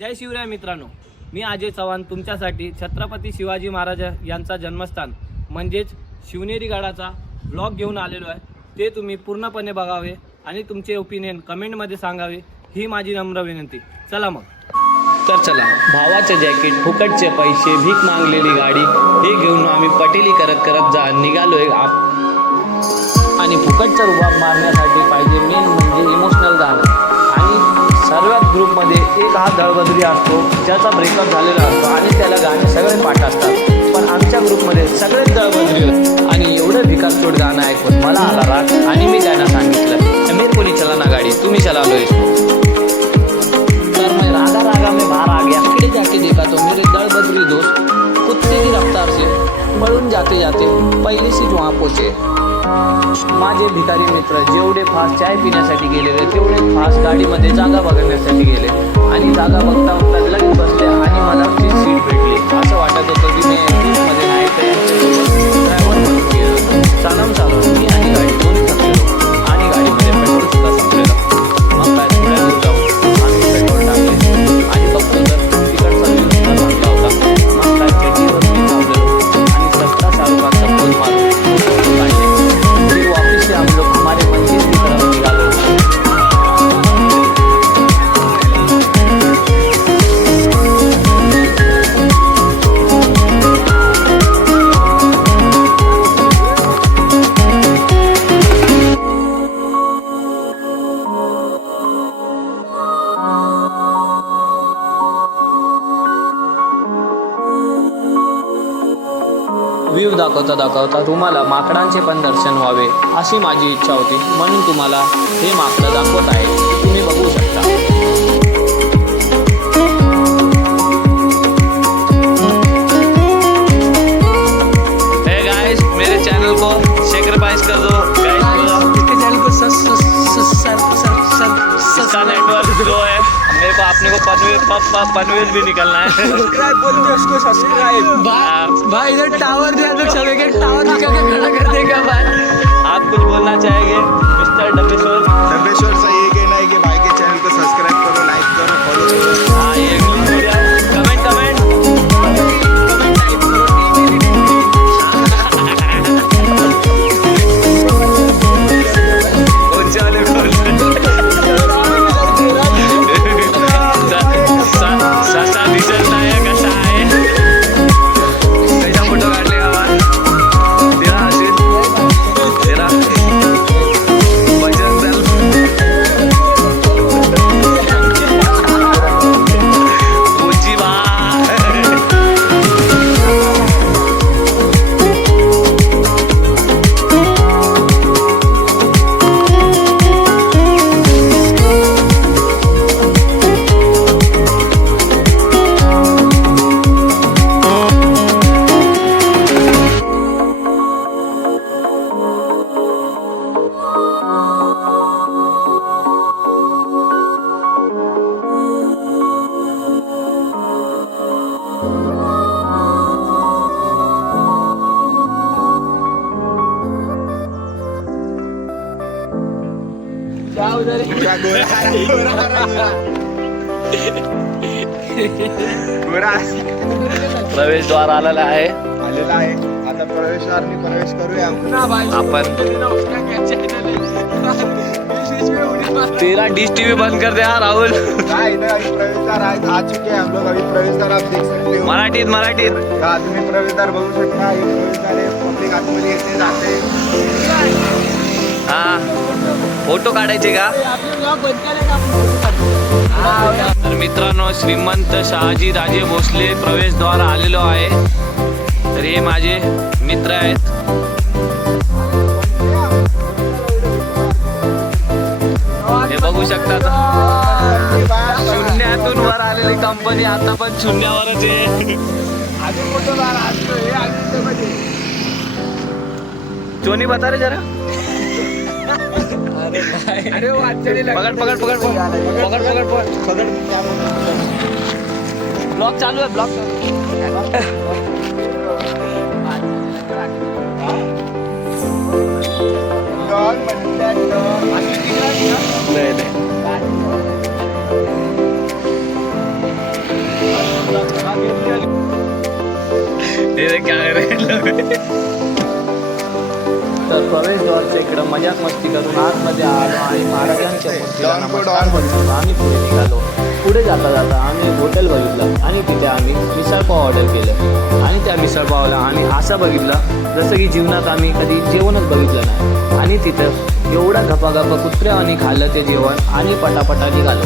जय शिवराय मित्रांनो, मी अजय चव्हाण तुमच्यासाठी छत्रपती शिवाजी महाराज यांचा जन्मस्थान म्हणजेच शिवनेरी गडाचा ब्लॉग घेऊन आलेलो आहे। ते तुम्ही पूर्णपणे बघावे आणि तुमचे ओपिनियन कमेंटमध्ये सांगावे ही माझी नम्र विनंती। चला मग तर चला, भावाचे जॅकेट, फुकटचे पैसे, भीक मागलेली गाडी हे घेऊन आम्ही पटेली करत निघालोय आणि फुकटचा रुबाब मारण्यासाठी पाहिजे मेन म्हणजे इमोशनल गाणं। आणि सर्वात ग्रुपमध्ये एक हा दळबद्री असतो ज्याचा ब्रेकअप झालेला असतो आणि त्याला गाणे सगळे पाठ असतात, पण आमच्या ग्रुपमध्ये सगळेच दळबद्री होते आणि एवढं भिकारचोट गाणं ऐकून मला आला राग आणि मी त्यांना सांगितलं, मेरे कोणी चला ना गाडी, तुम्ही चलालो इसको। तर मैं रागा रागा में बाहर आ गया, आगे जाके देखा तो मेरे दळबद्री दोस्त कुत्ते की रफ्तार से पळून जाते जाते पहले से वहाँ पहुंचे। माझे भिकारी मित्र जेवढे फास्ट चाय पिण्यासाठी गेलेले तेवढे फास्ट गाडीमध्ये जागा बघण्यासाठी गेले आणि जागा बघता बघता लगेच बसले आणि मला ती सीट भेटली। असं वाटत होतं की मी मध्ये नाही ड्रायव्हर म्हणून गेलो। चालून मी आणि गाडी दोन्ही थकलेलो आणि गाडीमध्ये पेट्रोल सुद्धा संपलेलं। मग काय थोड्या दूर जाऊन आम्ही पेट्रोल टाकले आणि बघतो तर तिकडचा व्ह्यू सुद्धा चांगला होता। मग काय चेटीवरती थांबलेलो आणि सस्ता शाहरुखाचा पोज मारून फोटो काढले। फिर वापस से हम लोग हमारे मंजिल की तरफ निकाले। व्ह्यू दाखवता तुम्हाला माकडांचे पण दर्शन व्हावे अशी माझी इच्छा होती, म्हणून तुम्हाला हे माकडं दाखवत आहे, तुम्ही बघू शकता। हे गाइस, मेरे चैनल को सब्सक्राइब कर दो गाइस, इसके चैनल को इसका नेटवर्क स्लो है, मेरे को अपने को पनवेल भी निकलना है। सब्सक्राइब बोलते उसको सब्सक्राइब भाई, इधर टावर दिया तो चलेगा, टावर निकाल के खड़ा कर देगा भाई। आप कुछ बोलना चाहेंगे मिस्टर डब्बेश्वर से ये कहना है कि भाई के चैनल को सब्सक्राइब करो, लाइक करो, फॉलो करो। हाँ, ये कमेंट प्रवेशद्वार आलेला आहे। आता प्रवेशद्वाराने प्रवेश करूया आपण। तेरा डिश टीवी बंद कर दे यार राहुल। प्रवेशद्वार आ चुके हैं हम लोग, अभी प्रवेशद्वार आप देख सकते हो। मराठीत तुम्ही प्रवेशद्वार बघू शकता। प्रवेशद्वार आहे, पब्लिक आतमध्ये येते जाते। हा, फोटो काढायचे का? तर मित्रांनो, श्रीमंत शहाजी राजे भोसले प्रवेशद्वार आलेलो आहे। तर हे माझे मित्र आहेत। हे बघू शकता, शून्यातून वर आलेली कंपनी आता पण शून्यावरच आहे। चोनी बता रे जरा। अरे पकड़ ब्लॉग चालू है, ब्लॉग नाही तर प्रवेशद्वारच्या इकडं मजाक मस्ती करून आतमध्ये आलो आणि महाराजांच्या मूर्तीला नमस्कार करून आम्ही पुढे निघालो. पुढे जाता जाता आम्ही एक हॉटेल बघितलं आणि तिथे आम्ही मिसळपाव ऑर्डर केलं. आणि त्या मिसळपावला आम्ही असं बघितलं जसं की जीवनात आम्ही कधी जेवणच बघितलं नाही. आणि तिथं एवढा गपागप कुत्र्यावानी खाल्लं ते जेवण आणि पटापटा निघालो.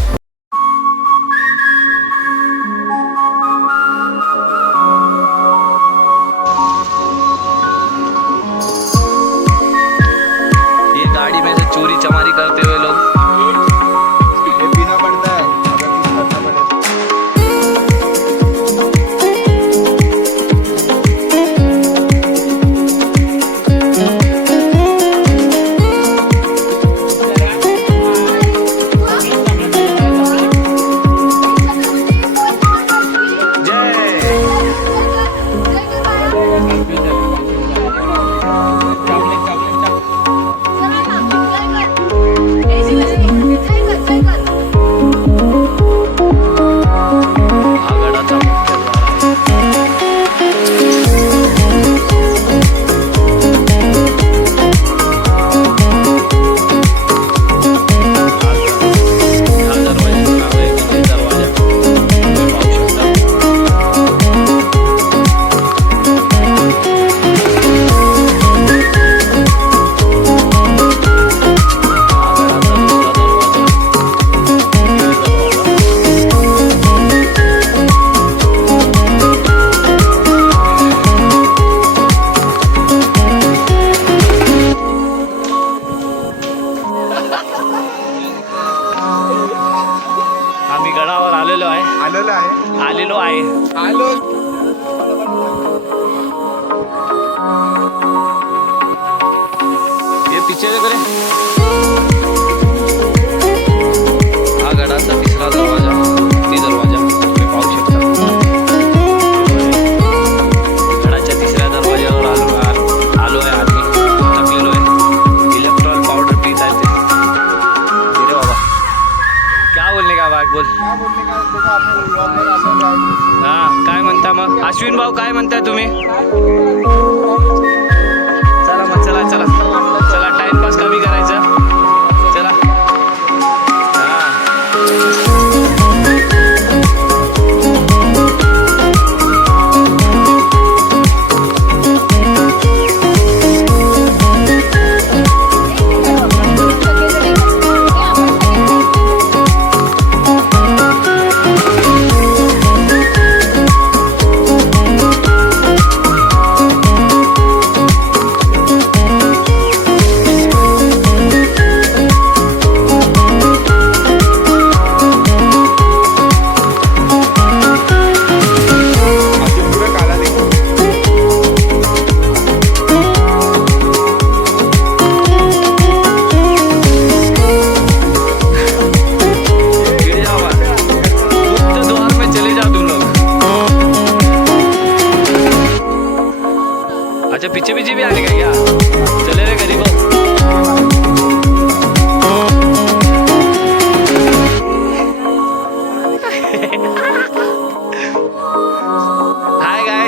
ये गाड़ी में से चोरी चमारी करते हुए लोग हे पिना पडतं अगर किसी करना पड़े हा गडाचा मुख्य द्वार आहे. हा दरवाजाचं नाव आहे विजय दरवाजा. तुम्ही पाहू शकता. हा गडाचा दुसरा दरवाजा. आम्ही गडावर आलेलो आलेलं आहे आहे आलो ये पीछे देखो रे. हा गडाचा तिसरा दरवाजा ती दरवाजा तुम्ही पाहू शकता. गडाच्या तिसऱ्या दरवाजावर आलोय आम्ही. टाकलेलो आहे इलेक्ट्रॉल पावडर पीत आहे ते. रे बाबा क्या बोलणे का बाग बोल. क्या बोलने का देखो आपने व्लॉग में आलेलो आहे हा काय म्हणता मग अश्विन भाऊ काय म्हणताय तुम्ही. चला मग चला चला चला टाइमपास कमी करायचा. चला हा आपके पूरे काला देखो गिर जाओ बा. गुप्त द्वार में चले जाओ तुम लोग. अच्छा पीछे पीछे भी आने का क्या. चले रे गरीबों. हाय गाय.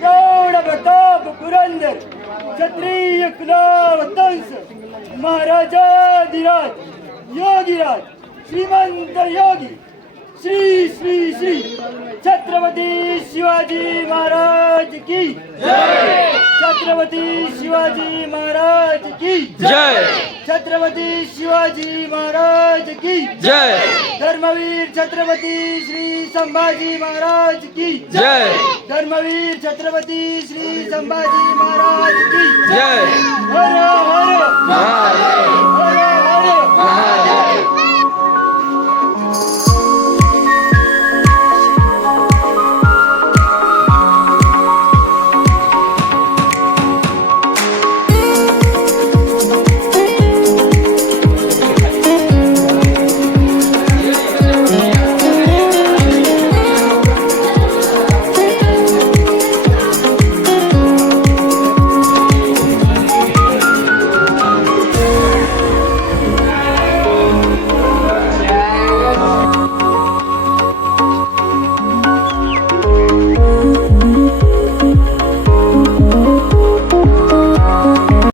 प्रौढ प्रताप पुरंदर क्षत्रिय कुलावतंस महाराजाधिराज योगीराज श्रीमंत योगी श्री श्री श्री छत्रपती शिवाजी महाराज की जय. छत्रपती शिवाजी महाराज की जय. छत्रपती शिवाजी महाराज की जय. धर्मवीर छत्रपती श्री संभाजी महाराज की जय. धर्मवीर छत्रपती श्री संभाजी महाराज की जय. हर हर महादेव. हर